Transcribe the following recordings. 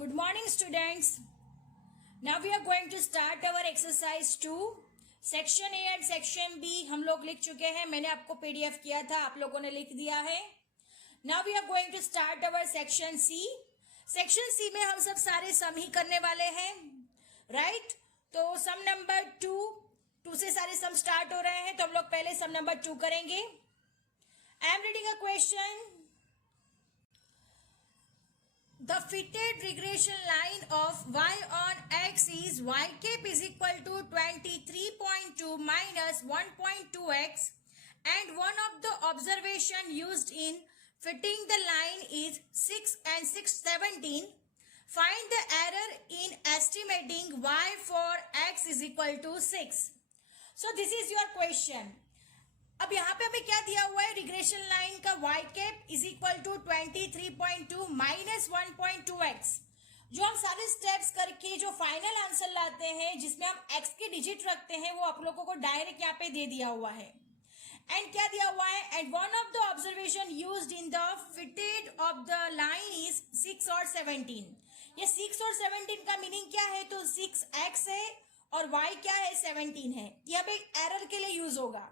Good morning, students. Now we are going to start our exercise 2. Section A and section B हम लोग लिख चुके हैं. मैंने आपको पीडीएफ किया था, आप लोगों ने लिख दिया है. Now we are going to start our section C. Section C में हम सब सारे सम ही करने वाले हैं, राइट? तो सम नंबर 2 से सारे सम स्टार्ट हो रहे हैं, तो हम लोग पहले सम नंबर 2 करेंगे. I am reading a question. The fitted regression line of y on x is y cap is equal to 23.2 minus 1.2x, and one of the observation used in fitting the line is 6 and 6/17. Find the error in estimating y for x is equal to 6. So this is your question. अब यहाँ पे हमें क्या दिया हुआ है? Regression line का y cap is equal to 23.2 minus 1.2x. जो हम सारे स्टेप्स करके जो फाइनल आंसर लाते हैं, जिसमें हम x के डिजिट रखते हैं, वो आप लोगों को डायरेक्ट यहाँ पे दे दिया हुआ है. एंड क्या दिया हुआ है? And one of the observation used in the fitted of the line is 6 और 17. ये 6 और 17 का मीनिंग क्या है? तो 6x है और y क्या है? 17 है. ये अब एक एरर के लिए यूज होगा.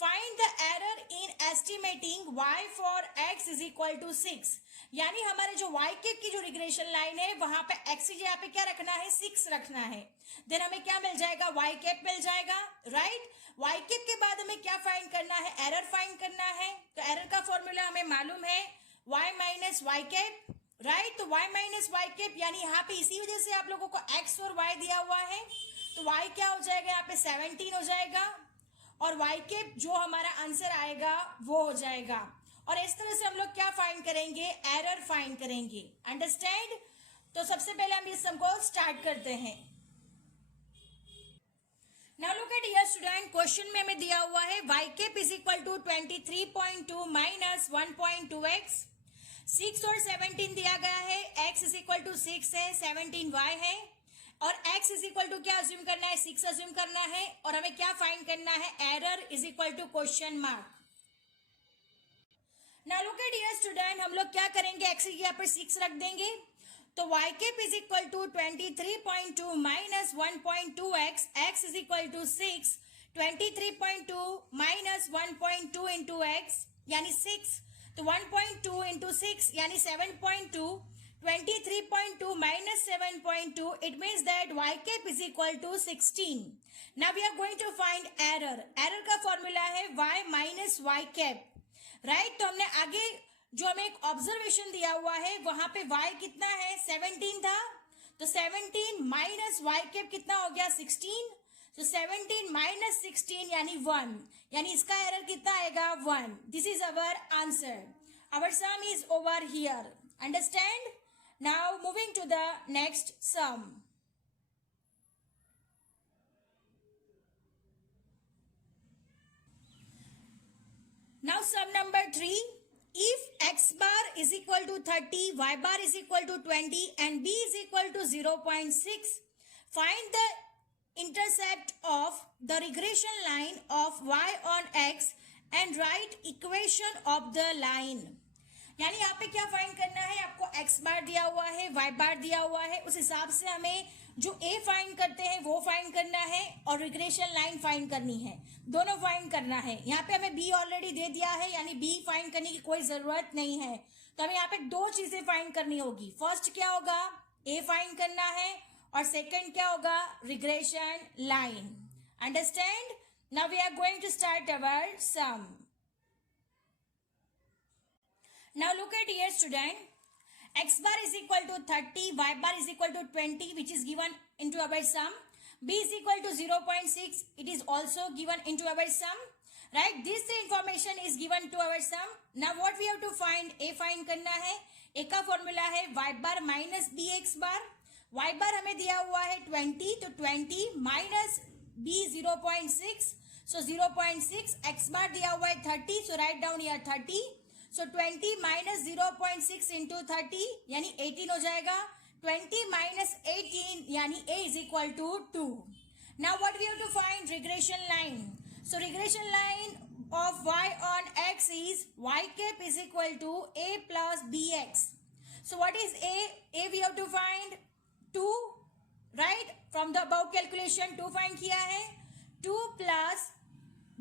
Find the error in estimating y for x is equal to 6. यानी हमारे जो y कैप की जो रिग्रेशन लाइन है, वहां पे x की जगह पे क्या रखना है? 6 रखना है. देन हमें क्या मिल जाएगा? y कैप मिल जाएगा, राइट? y कैप के बाद हमें क्या फाइंड करना है? एरर फाइंड करना है. तो एरर का फॉर्मूला हमें मालूम है, y minus Y cap, right? तो y माइनस वाई कैप, यानी यहाँ पे इसी वजह से आप लोगों को x और y दिया हुआ है, तो y क्या हो जाएगा? यहाँ पे 17 हो जाएगा, और y कैप जो हमारा आंसर आएगा वो हो जाएगा. और इस तरह से हम लोग क्या फाइंड करेंगे? एरर फाइंड करेंगे. अंडरस्टैंड? तो सबसे पहले हम इस सम को स्टार्ट करते हैं. Now look at here student. Question में हमें दिया हुआ है y cap is equal to 23.2 minus 1.2x. 6 और 17 दिया गया है. x इज इक्वल टू 6 है, 17 y है, और x इज इक्वल टू क्या अज्यूम करना है? 6 अज्यूम करना है. और हमें क्या फाइंड करना है? Error is equal to question mark. Now look at here student, हम लोग क्या करेंगे? x की यहाँ पर 6 रख देंगे, तो y cap is equal to 23.2 minus 1.2x. x is equal to 6. 23.2 minus 1.2 into x यानी 6, तो 1.2 इंटू 6 यानी 7.2. 23.2 minus 7.2, it means that y cap is equal to 16. Now we are going to find error. Error का formula है y minus y cap, right? तो हमने आगे जो हमें एक ऑब्जर्वेशन दिया हुआ है, वहां पे y कितना है? 17 था, तो 17 माइनस y cap कितना हो गया? 16. तो 17 माइनस 16 यानी 1, यानी इसका एरर कितना आएगा? 1. This is our answer. Our sum is over here. Understand? Now moving to the next sum. Now sum number 3. If x bar is equal to 30, y bar is equal to 20 and b is equal to 0.6, find the intercept of the regression line of y on x and write equation of the line. यानी यहाँ पे क्या find करना है? आपको x बार दिया हुआ है, y बार दिया हुआ है, उस हिसाब से हमें जो a फाइंड करते हैं वो फाइंड करना है, और रिग्रेशन लाइन फाइंड करनी है. दोनों फाइंड करना है. यहाँ पे हमें b ऑलरेडी दे दिया है, यानी b फाइंड करने की कोई जरूरत नहीं है. तो हमें यहाँ पे दो चीजें फाइंड करनी होगी. फर्स्ट क्या होगा? a फाइंड करना है, और सेकेंड क्या होगा? Regression line. Understand? Now we are going to start our sum. Now look at here student, x bar is equal to 30, y bar is equal to 20, which is given into our sum. b is equal to 0.6, it is also given into our sum, right? This information is given to our sum. Now what we have to find? a find करना है. a का formula है y bar minus b x bar. y bar हमें दिया हुआ है 20, तो 20 minus b 0.6, so 0.6. x bar दिया हुआ है 30, so write down here 30. So 20 minus 0.6 into 30 यानी 18 हो जाएगा. 20 minus 18 यानी a is equal to 2. Now what we have to find? Regression line. So regression line of y on x is y cap is equal to a plus bx. So what is A? A we have to find 2, right? From the above calculation 2 find किया है. 2 plus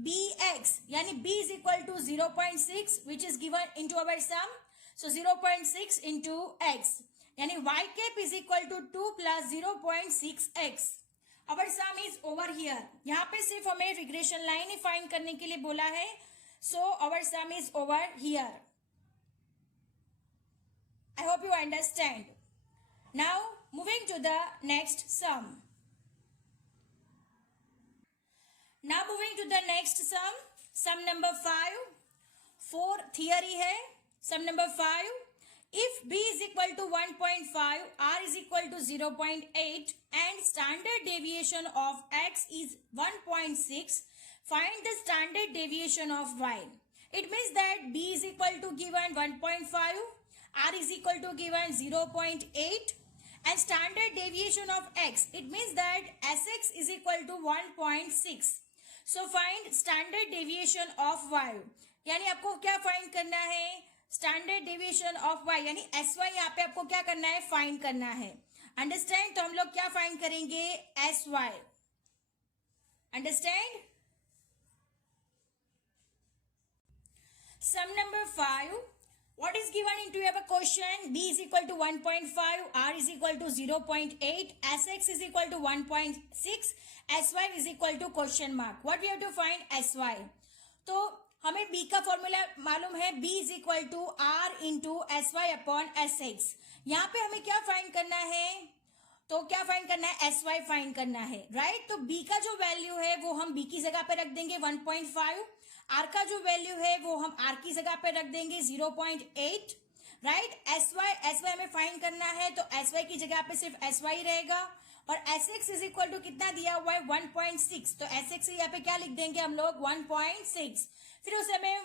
bx यानी b is equal to 0.6 which is given into our sum. So 0.6 into x यानी y cap is equal to 2 plus 0.6x. Our sum is over here. यहाँ पे सिर्फ हमें regression line ही find करने के लिए बोला है. So our sum is over here. I hope you understand. Now moving to the next sum. Now moving to the next sum. Sum number 5. 4 theory है. Sum number 5. If b is equal to 1.5, r is equal to 0.8 and standard deviation of x is 1.6, find the standard deviation of y. It means that b is equal to given 1.5, r is equal to given 0.8 and standard deviation of x. It means that sx is equal to 1.6. So find standard deviation of y. यानी आपको क्या find करना है? Standard deviation of y यानी sy यहाँ पे आपको क्या करना है? फाइंड करना है. अंडरस्टैंड? तो हम लोग क्या फाइंड करेंगे? sy. Understand? Sum number 5. What is given into your question? B is equal to 1.5, R is equal to 0.8, Sx is equal to 1.6, Sy is equal to question mark. What we have to find? Sy. तो हमें B का formula मालूम है. B is equal to R into Sy upon Sx. यहाँ पे हमें क्या find करना है? तो क्या फाइंड करना है? Sy फाइंड करना है, राइट? तो B का जो वैल्यू है वो हम B की जगह पे रख देंगे 1.5. R का जो वैल्यू है वो हम R की जगह पे रख देंगे 0.8, राइट? Sy हमें फाइंड करना है तो Sy की जगह पे सिर्फ Sy रहेगा और Sx इज इक्वल टू कितना दिया हुआ है? 1.6. तो Sx यहाँ पे क्या लिख देंगे हम लोग? 1.6. फिर उसे हमें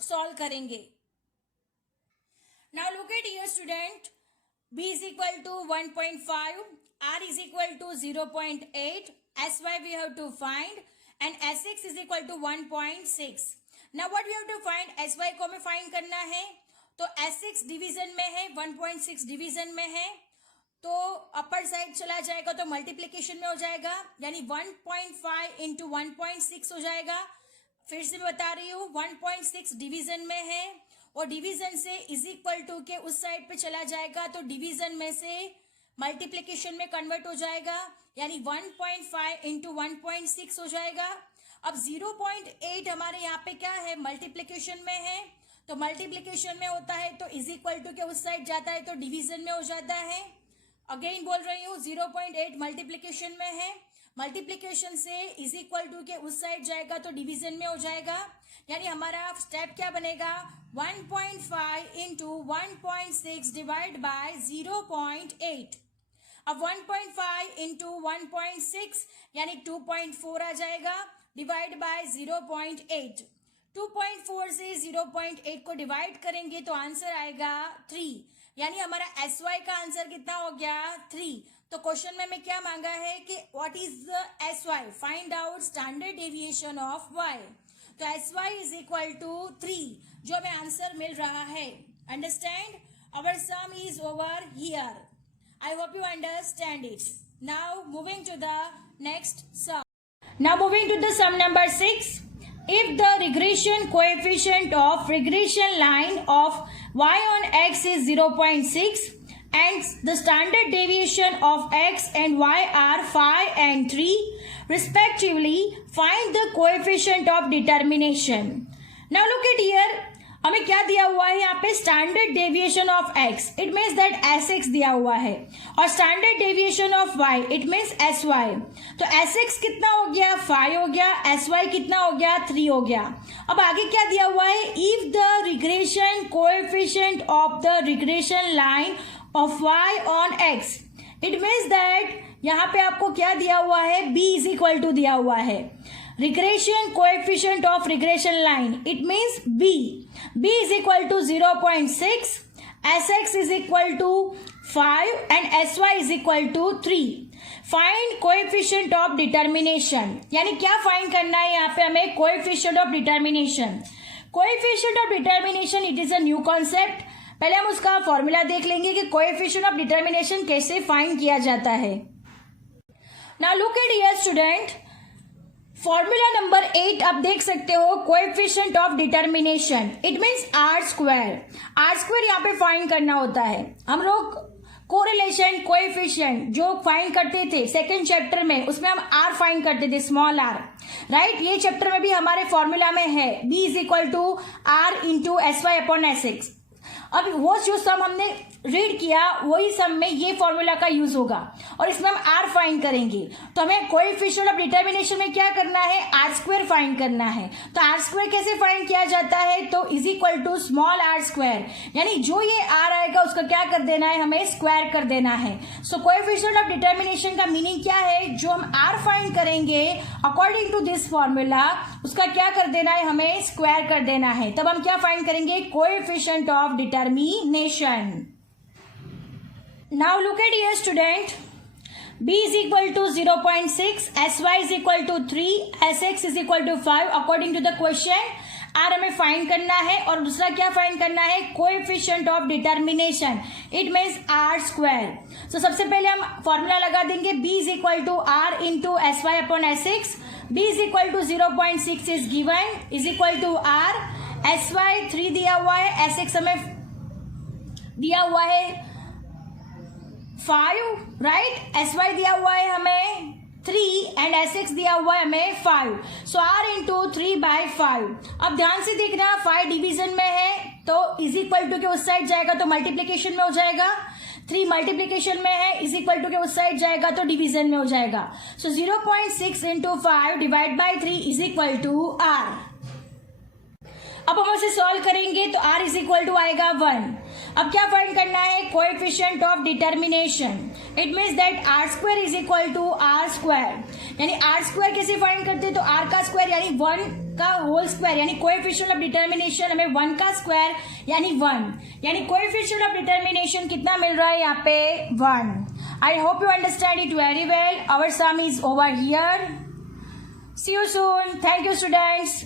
सॉल्व करेंगे. Now look at here student. B is equal to 1.5, R is equal to 0.8, Sy we have to find and Sx is equal to 1.6. Now what we have to find? Sy को हमें find करना है. तो Sx division में है, 1.6 division में है, तो अपर साइड चला जाएगा तो मल्टीप्लीकेशन में हो जाएगा यानी 1.5 इंटू 1.6 हो जाएगा. फिर से बता रही हूँ 1.6 डिवीजन में है और डिवीजन से इज इक्वल टू के उस साइड पे चला जाएगा तो डिवीजन में से मल्टीप्लीकेशन में कन्वर्ट हो जाएगा यानी 1.5 इंटू 1.6 हो जाएगा. अब 0.8 हमारे यहाँ पे क्या है? मल्टीप्लीकेशन में है, तो मल्टीप्लीकेशन में होता है तो इज इक्वल टू के उस साइड जाता है तो डिवीजन में हो जाता है. अगेन बोल रही हूँ 0.8 मल्टीप्लीकेशन में है, मल्टीप्लीकेशन से इज इक्वल टू के उस साइड जाएगा तो डिवीजन में हो जाएगा यानी हमारा स्टेप क्या बनेगा? 1.5 इंटू 1.6 डिवाइड बाय 0.8. अब 1.5 इंटू 1.6 यानी 2.4 आ जाएगा डिवाइड बाय 0.8. 2.4 से 0.8 को डिवाइड करेंगे तो आंसर आएगा 3 यानी हमारा Sy का आंसर कितना हो गया? 3. तो क्वेश्चन में हमें क्या मांगा है कि what is Sy? Find out standard deviation of y. तो Sy इज इक्वल टू 3 जो हमें आंसर मिल रहा है. Understand? Our sum is over here. I hope you understand it. Now moving to the next sum. Now moving to the sum number 6. If the regression coefficient of regression line of y on x is 0.6 and the standard deviation of x and y are 5 and 3 respectively, find the coefficient of determination. Now look at here. हमें क्या दिया हुआ है यहाँ पे? Standard deviation of x. It means that Sx दिया हुआ है और standard deviation of y. It means Sy. तो Sx कितना हो गया? 5 हो गया. Sy कितना हो गया? 3 हो गया. अब आगे क्या दिया हुआ है? If the regression coefficient of the regression line of y on x. It means that यहाँ पे आपको क्या दिया हुआ है? b इज इक्वल टू दिया हुआ है. regression coefficient of regression line, it means b is equal to 0.6, Sx is equal to 5 and Sy is equal to 3. Find coefficient of determination. यानी क्या फाइंड करना है यहाँ पे हमें? coefficient of determination. Coefficient of determination, it is a new concept. पहले हम उसका फॉर्मूला देख लेंगे कि कोएफिशिएंट ऑफ डिटर्मिनेशन कैसे फाइंड किया जाता है। Now look at here student, formula number 8 आप देख सकते हो, coefficient of determination, it means R square. R square यहाँ पे फाइंड करना होता है। हम लोग कोरिलेशन कोएफिशिएंट जो फाइंड करते थे सेकेंड चैप्टर में, उसमें हम आर फाइंड करते थे, स्मॉल आर, राइट। ये चैप्टर में भी हमारे फॉर्मूला में है B is equal to R into S Y upon S X. अब वो जो सम हमने रीड किया वही सम में ये फॉर्मूला का यूज होगा और इसमें हम आर फाइंड करेंगे। तो हमें कोएफिशिएंट ऑफ डिटर्मिनेशन में क्या करना है, आर स्क्वायर फाइंड करना है। तो आर स्क्वायर कैसे फाइंड किया जाता है, तो is equal to small R square, यानी जो ये आर आएगा उसका क्या कर देना है, हमें स्क्वायर कर देना है। सो कोएफिशिएंट ऑफ डिटर्मिनेशन का मीनिंग क्या है, जो हम आर फाइंड करेंगे अकॉर्डिंग टू दिस फॉर्मूला उसका क्या कर देना है, हमें स्क्वायर कर देना है। तब हम क्या फाइंड करेंगे, coefficient of determination. Now look at here student, b is equal to 0.6, sy is equal to 3, sx is equal to 5 according to the question। r हमें फाइंड करना है और दूसरा क्या फाइंड करना है, coefficient of determination, it means R square. तो सबसे पहले हम फॉर्मूला लगा देंगे b is equal to R into S Y upon S X. b is equal to 0.6 is given, is equal to R, S Y 3 दिया हुआ है, S x हमें दिया हुआ है 5, राइट। एस वाई दिया हुआ है हमें 3 एंड एस एक्स दिया हुआ है हमें 5। सो आर इंटू 3/5। अब ध्यान से देखना, 5 डिवीजन में है तो इज इक्वल टू के उस साइड जाएगा तो मल्टीप्लीकेशन में हो जाएगा, 3 मल्टीप्लीकेशन में है, इज इक्वल टू के उस साइड जाएगा तो डिवीजन में हो जाएगा। So 0.6 into 5 divide by 3 is equal to R. अब हम उसे सॉल्व करेंगे तो r इज इक्वल टू आएगा 1। अब क्या फाइंड करना है, coefficient of determination, it means that R square is equal to R square. यानी आर स्क्वायर कैसे फाइंड करते हैं, तो आर का स्क्वायर यानी 1 का होल स्क्वायर, यानी कोएफिशिएंट ऑफ डिटर्मिनेशन हमें 1 का स्क्वायर यानी 1, यानी कोएफिशिएंट ऑफ डिटर्मिनेशन कितना मिल रहा है यहाँ पे 1। I hope you understand it very well. Our sum is over here. See you soon. Thank you students.